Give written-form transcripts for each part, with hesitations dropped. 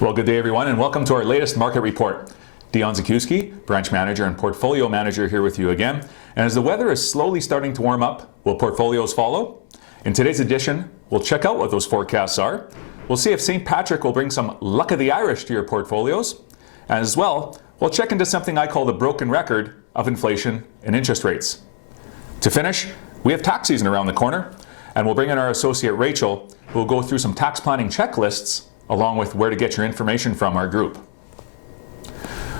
Well, good day everyone, and welcome to our latest market report. Dion Zukiwsky, branch manager and portfolio manager, here with you again. And as the weather is slowly starting to warm up, will portfolios follow? In today's edition, we'll check out what those forecasts are. We'll see if St. Patrick will bring some luck of the Irish to your portfolios. And as well, we'll check into something I call the broken record of inflation and interest rates. To finish, we have tax season around the corner, and we'll bring in our associate Rachel, who will go through some tax planning checklists along with where to get your information from our group.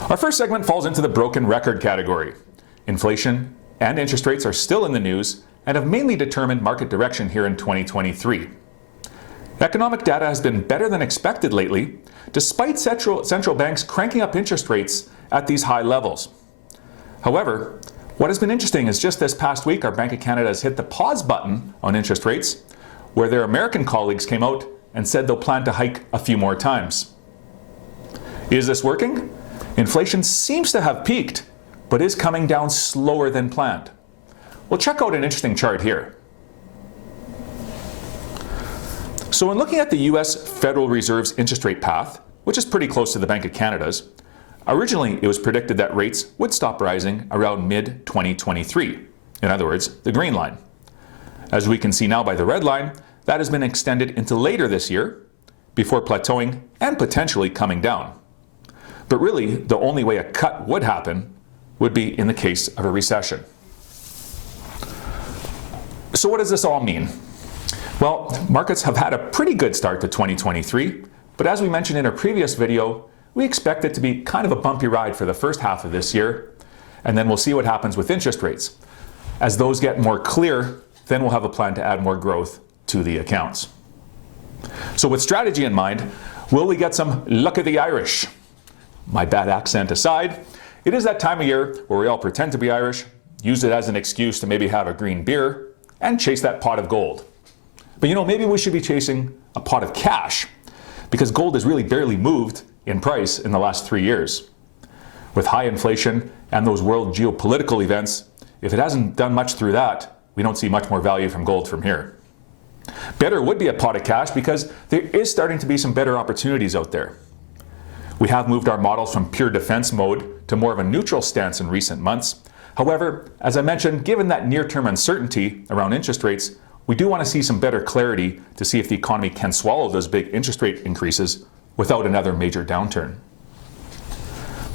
Our first segment falls into the broken record category. Inflation and interest rates are still in the news and have mainly determined market direction here in 2023. Economic data has been better than expected lately, despite central banks cranking up interest rates at these high levels. However, what has been interesting is just this past week, our Bank of Canada has hit the pause button on interest rates, where their American colleagues came out and said they'll plan to hike a few more times. Is this working? Inflation seems to have peaked, but is coming down slower than planned. We'll check out an interesting chart here. So when looking at the US Federal Reserve's interest rate path, which is pretty close to the Bank of Canada's, originally it was predicted that rates would stop rising around mid-2023. In other words, the green line. As we can see now by the red line, that has been extended into later this year, before plateauing and potentially coming down. But really, the only way a cut would happen would be in the case of a recession. So what does this all mean? Well, markets have had a pretty good start to 2023, but as we mentioned in our previous video, we expect it to be kind of a bumpy ride for the first half of this year, and then we'll see what happens with interest rates. As those get more clear, then we'll have a plan to add more growth to the accounts. So with strategy in mind, will we get some luck of the Irish? My bad accent aside, it is that time of year where we all pretend to be Irish, use it as an excuse to maybe have a green beer, and chase that pot of gold. But you know, maybe we should be chasing a pot of cash, because gold has really barely moved in price in the last 3 years. With high inflation and those world geopolitical events, if it hasn't done much through that, we don't see much more value from gold from here. Better would be a pot of cash because there is starting to be some better opportunities out there. We have moved our models from pure defense mode to more of a neutral stance in recent months. However, as I mentioned, given that near-term uncertainty around interest rates, we do want to see some better clarity to see if the economy can swallow those big interest rate increases without another major downturn.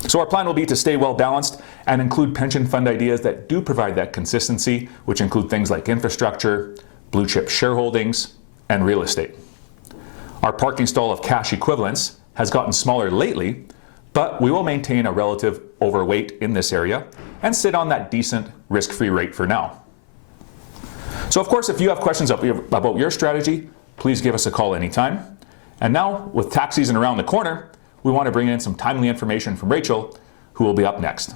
So our plan will be to stay well balanced and include pension fund ideas that do provide that consistency, which include things like infrastructure, blue chip shareholdings, and real estate. Our parking stall of cash equivalents has gotten smaller lately, but we will maintain a relative overweight in this area and sit on that decent risk-free rate for now. So of course, if you have questions about your strategy, please give us a call anytime. And now, with tax season around the corner, we want to bring in some timely information from Rachel, who will be up next.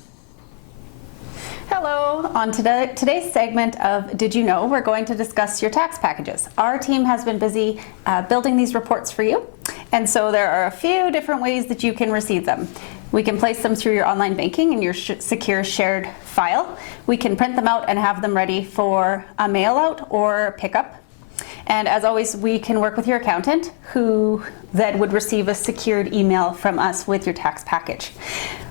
Hello. On today's segment of Did You Know, we're going to discuss your tax packages. Our team has been busy building these reports for you, and so there are a few different ways that you can receive them. We can place them through your online banking in your secure shared file. We can print them out and have them ready for a mail out or pickup. And as always, we can work with your accountant, who then would receive a secured email from us with your tax package.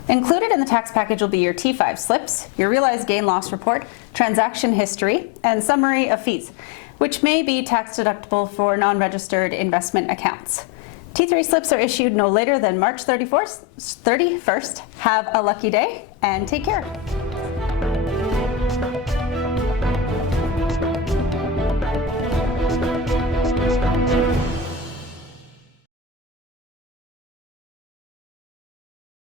Included in the tax package will be your T5 slips, your realized gain loss report, transaction history, and summary of fees, which may be tax deductible for non-registered investment accounts. T3 slips are issued no later than March 31st. Have a lucky day and take care.